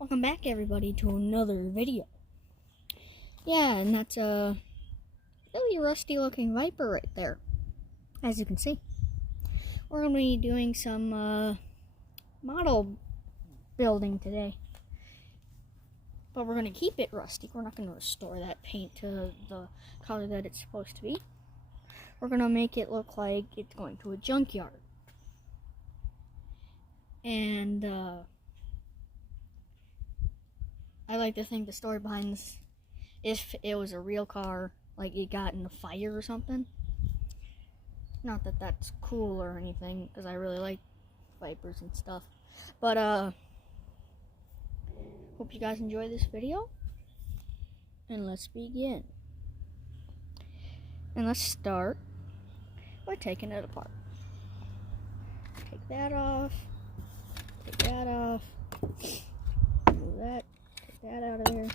Welcome back, everybody, to another video. Yeah, and that's a really rusty looking Viper right there, as you can see. We're going to be doing some model building today, but we're going to keep it rusty. We're not going to restore that paint to the color that it's supposed to be. We're going to make it look like it's going to a junkyard. And I like to think the story behind this, if it was a real car, like it got in a fire or something. Not that that's cool or anything, because I really like Vipers and stuff. But hope you guys enjoy this video. And let's begin. And let's start by taking it apart. Take that off. Take that off. Move that. Take that out of there.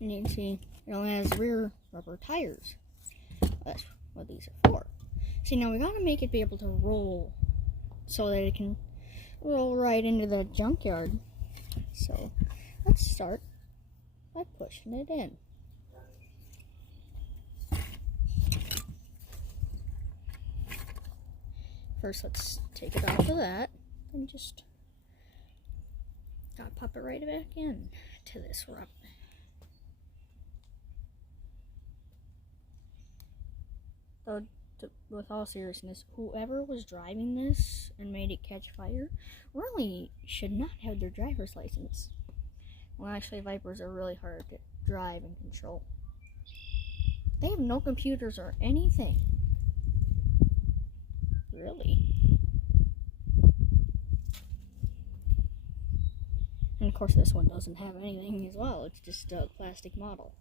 And you can see it only has rear rubber tires. That's what these are for. See, now we gotta make it be able to roll so that it can roll right into the junkyard. So let's start by pushing it in. First, let's take it off of that and just gotta pop it right back in to this rubber. Though, with all seriousness, whoever was driving this and made it catch fire really should not have their driver's license. Well, actually, Vipers are really hard to drive and control. They have no computers or anything. Really. And of course, this one doesn't have anything as well. It's just a plastic model.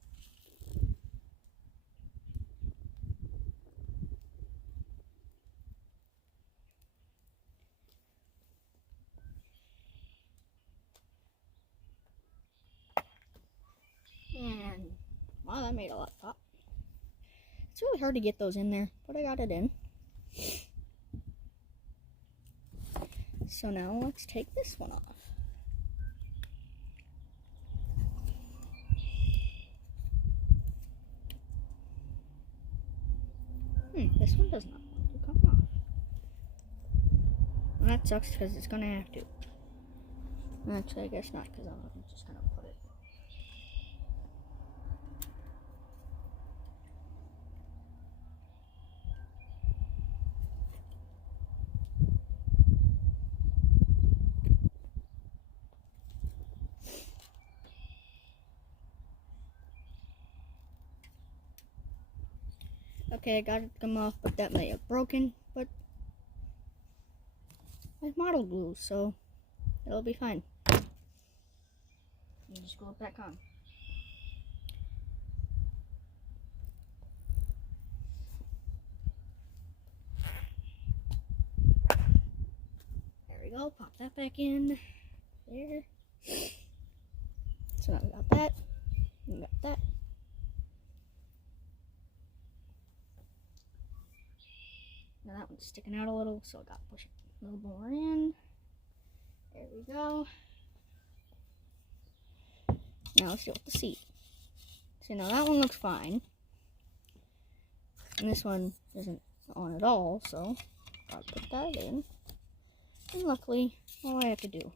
And wow, that made a lot of pop. It's really hard to get those in there, but I got it in. So now let's take this one off. This one does not want to come off. And that sucks because it's gonna have to. Actually, I guess not, because I'm just gonna put it. Okay, I got it to come off, but that may have broken, but I've model glue, so it'll be fine. You just glue it back on. There we go, pop that back in. There. So now we got that, we got that. Now that one's sticking out a little, so I got to push it a little more in. There we go. Now let's deal with the seat. See, now that one looks fine. And this one isn't on at all, so I'll put that in. And luckily, all I have to do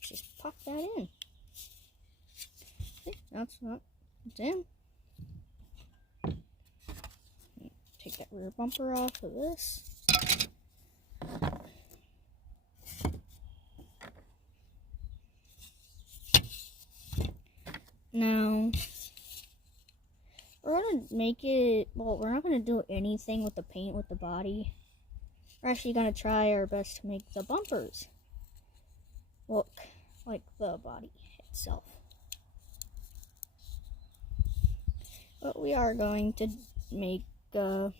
is just pop that in. See, that's not, it's in. Take that rear bumper off of this. Now, we're going to make it, well, we're not going to do anything with the paint with the body. We're actually going to try our best to make the bumpers look like the body itself. But we are going to make, we're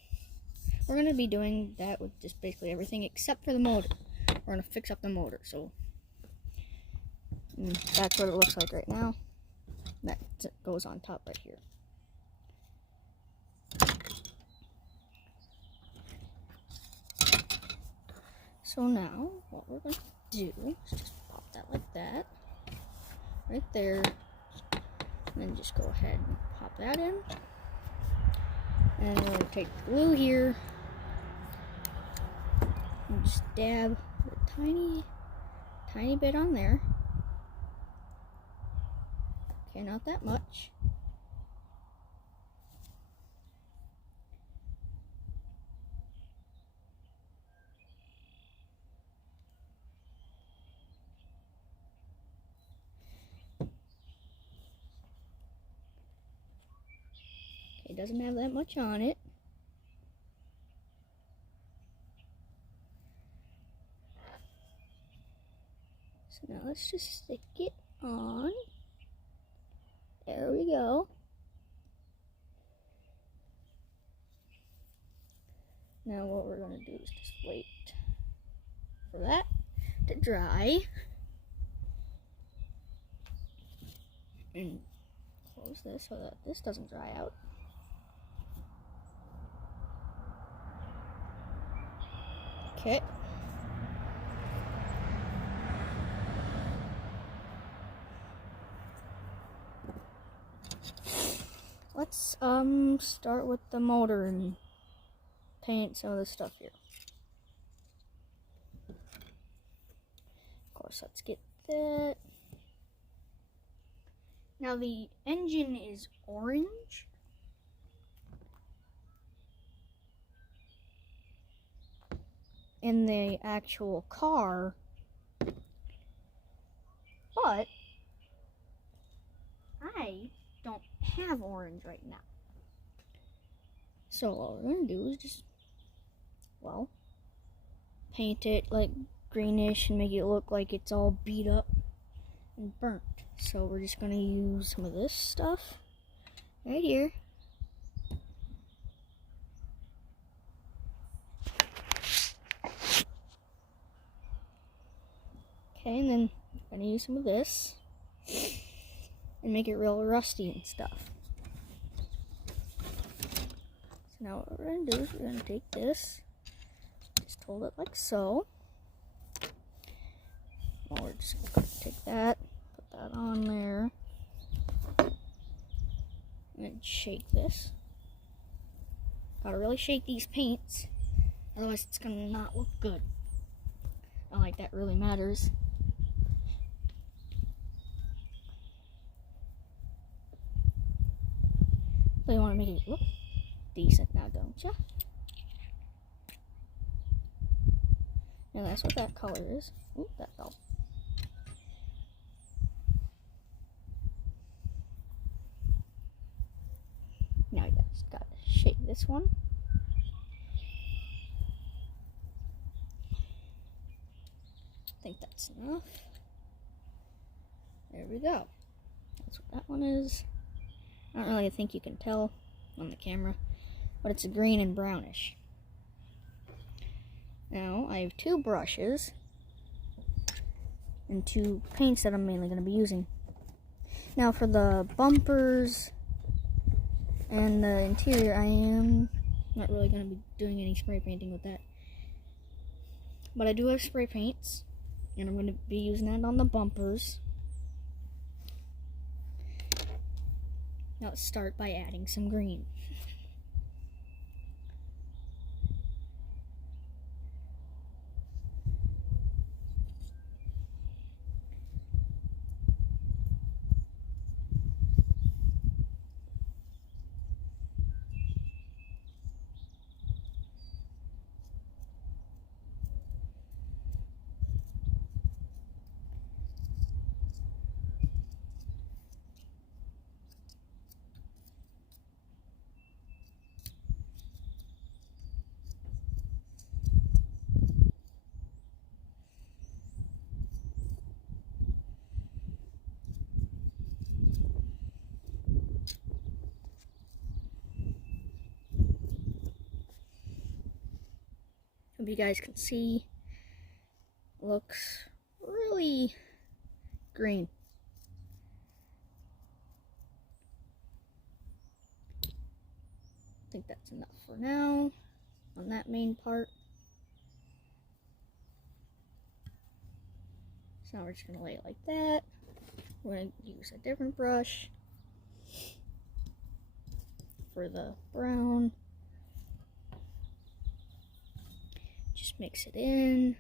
going to be doing that with just basically everything except for the motor. We're going to fix up the motor, so that's what it looks like right now. That goes on top right here. So now, what we're going to do is just pop that like that, right there, and then just go ahead and pop that in. And we're going to take glue here, and just dab a tiny bit on there. Okay, not that much. Okay, it doesn't have that much on it. So now let's just stick it on. There we go. Now what we're going to do is just wait for that to dry. And close this so that this doesn't dry out. Okay. Let's start with the motor and paint some of the stuff here. Of course, let's get that. Now the engine is orange. In the actual car, but I don't have orange right now. So all we're gonna do is just, well, paint it like greenish and make it look like it's all beat up and burnt. So we're just gonna use some of this stuff right here. Okay, and then I'm gonna use some of this and make it real rusty and stuff. So now what we're gonna do is we're gonna take this, just hold it like so. Well, we're just gonna take that, put that on there, and then shake this. Gotta really shake these paints, otherwise it's gonna not look good. Not like that really matters. But you want to make it look decent now, don't you? And that's what that color is. Ooh, that fell. Now you just gotta shake this one. I think that's enough. There we go. That's what that one is. I don't really think you can tell on the camera, but it's green and brownish. Now, I have 2 brushes and 2 paints that I'm mainly going to be using. Now, for the bumpers and the interior, I am not really going to be doing any spray painting with that. But I do have spray paints, and I'm going to be using that on the bumpers. Now let's start by adding some green. Hope you guys can see, looks really green. I think that's enough for now on that main part. now we're just going to lay it like that. We're going to use a different brush for the brown. Just mix it in.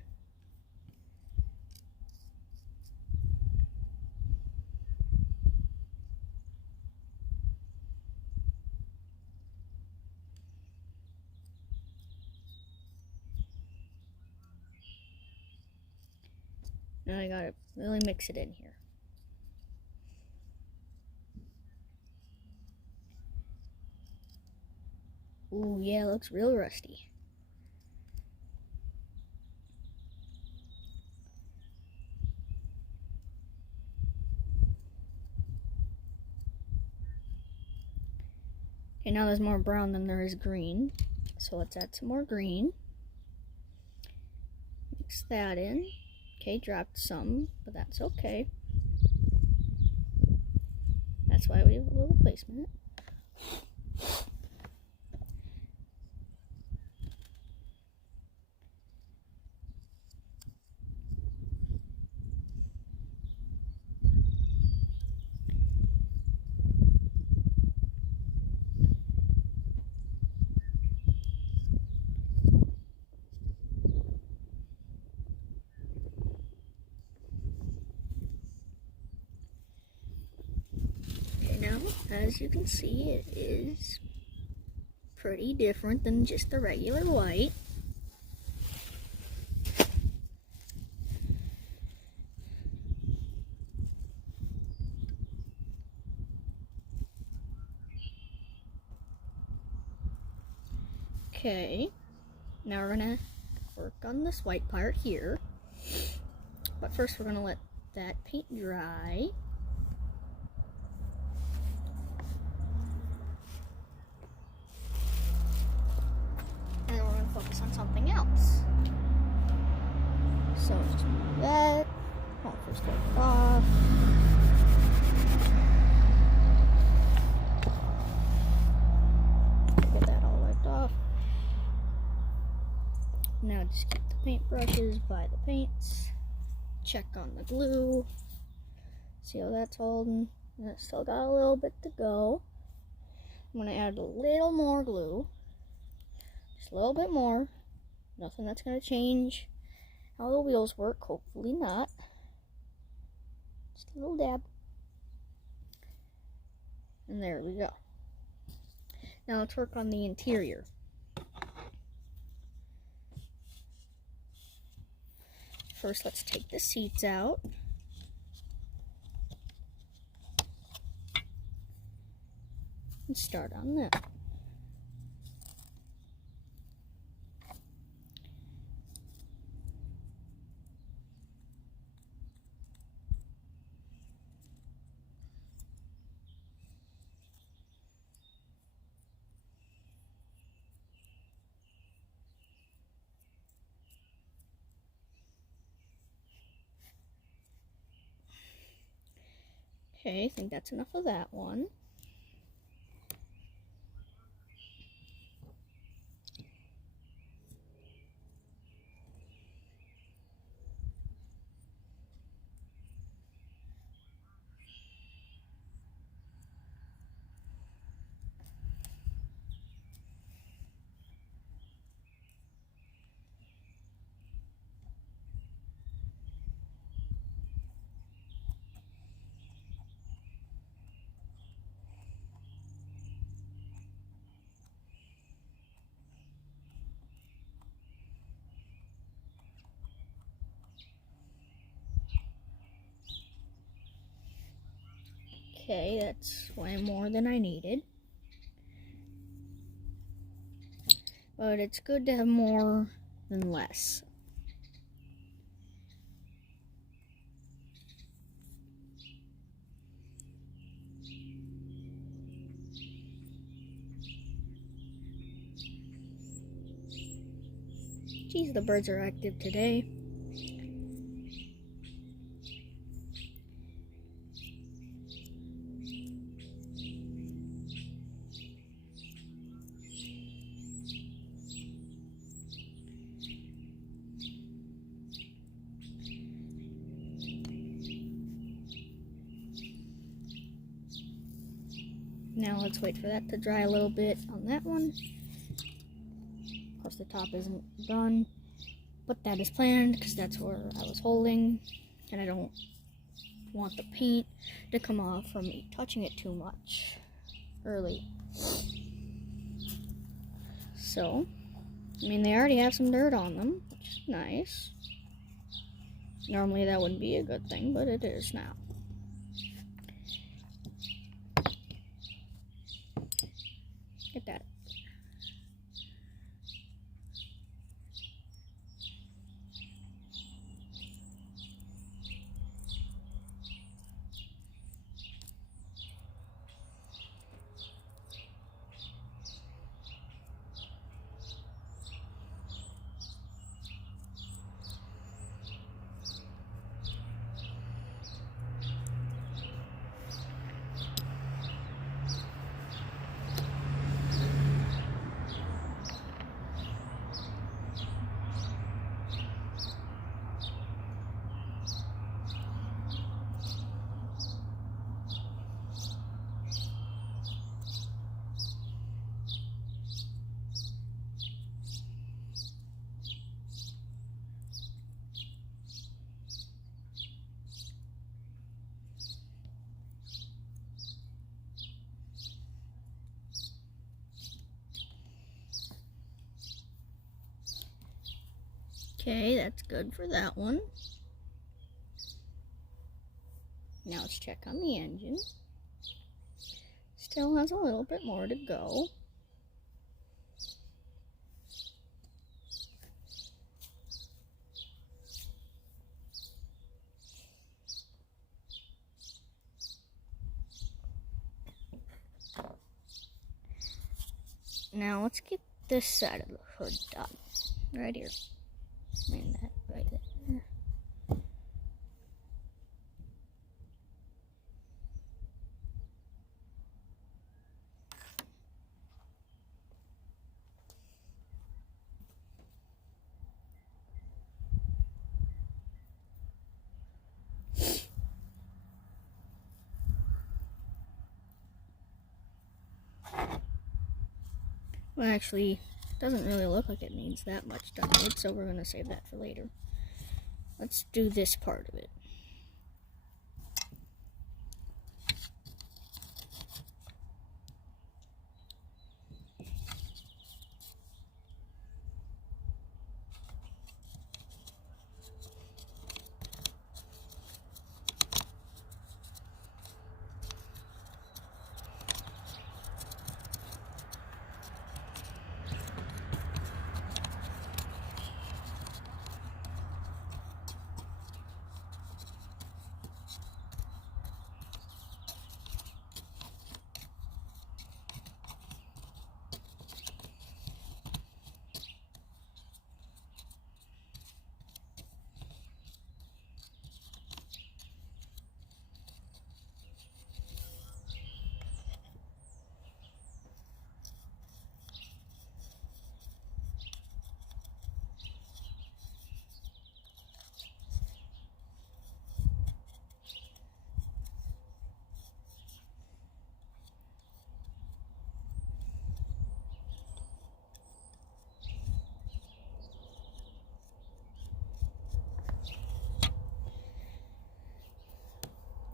Now I gotta really mix it in here. Ooh, yeah, it looks real rusty. Okay, now there's more brown than there is green. So let's add some more green. Mix that in. Okay, dropped some, but that's okay. That's why we have a little placement. Now, as you can see, it is pretty different than just the regular white. Okay, now we're gonna work on this white part here. But first we're gonna let that paint dry. Focus on something else. So just move that. I'll first wipe it off. Get that all wiped off. Now just keep the paintbrushes by the paints. Check on the glue. See how that's holding. And it's still got a little bit to go. I'm going to add a little more glue. Just a little bit more. Nothing that's going to change how the wheels work. Hopefully not. Just a little dab. And there we go. Now let's work on the interior. First, let's take the seats out. And start on them. Okay, I think that's enough of that one. Okay, that's way more than I needed. But it's good to have more than less. Geez, the birds are active today. let's wait for that to dry a little bit on that one. Of course, the top isn't done, but that is planned because that's where I was holding, and I don't want the paint to come off from me touching it too much early. So, I mean, they already have some dirt on them, which is nice. Normally that wouldn't be a good thing, but it is now. Get that. Okay, that's good for that one. Now let's check on the engine. Still has a little bit more to go. Now let's get this side of the hood done. Right here. And that right there. Well, actually, it doesn't really look like it needs that much done, so we're going to save that for later. Let's do this part of it.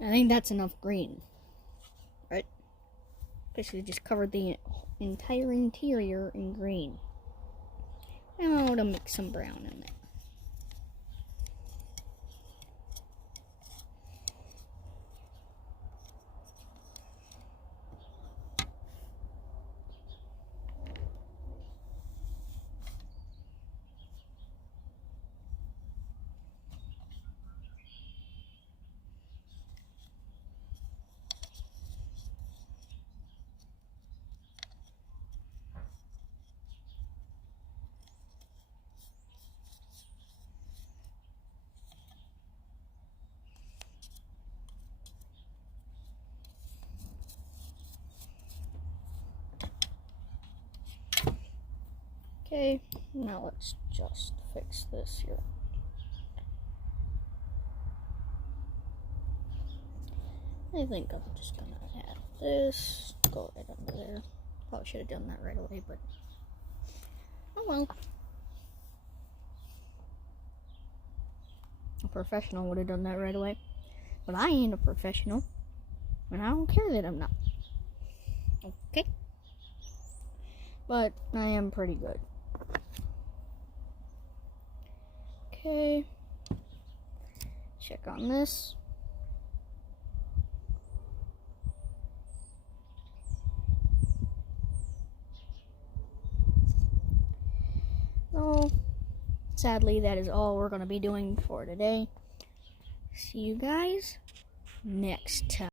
I think that's enough green, right? Basically just covered the entire interior in green. Now to mix some brown in there. Okay, now let's just fix this here. I think I'm just gonna add this, go right under there. Probably should have done that right away, but oh well. A professional would have done that right away, but I ain't a professional, and I don't care that I'm not. Okay? But I am pretty good. Okay. Check on this. So, sadly, that is all we're going to be doing for today. See you guys next time.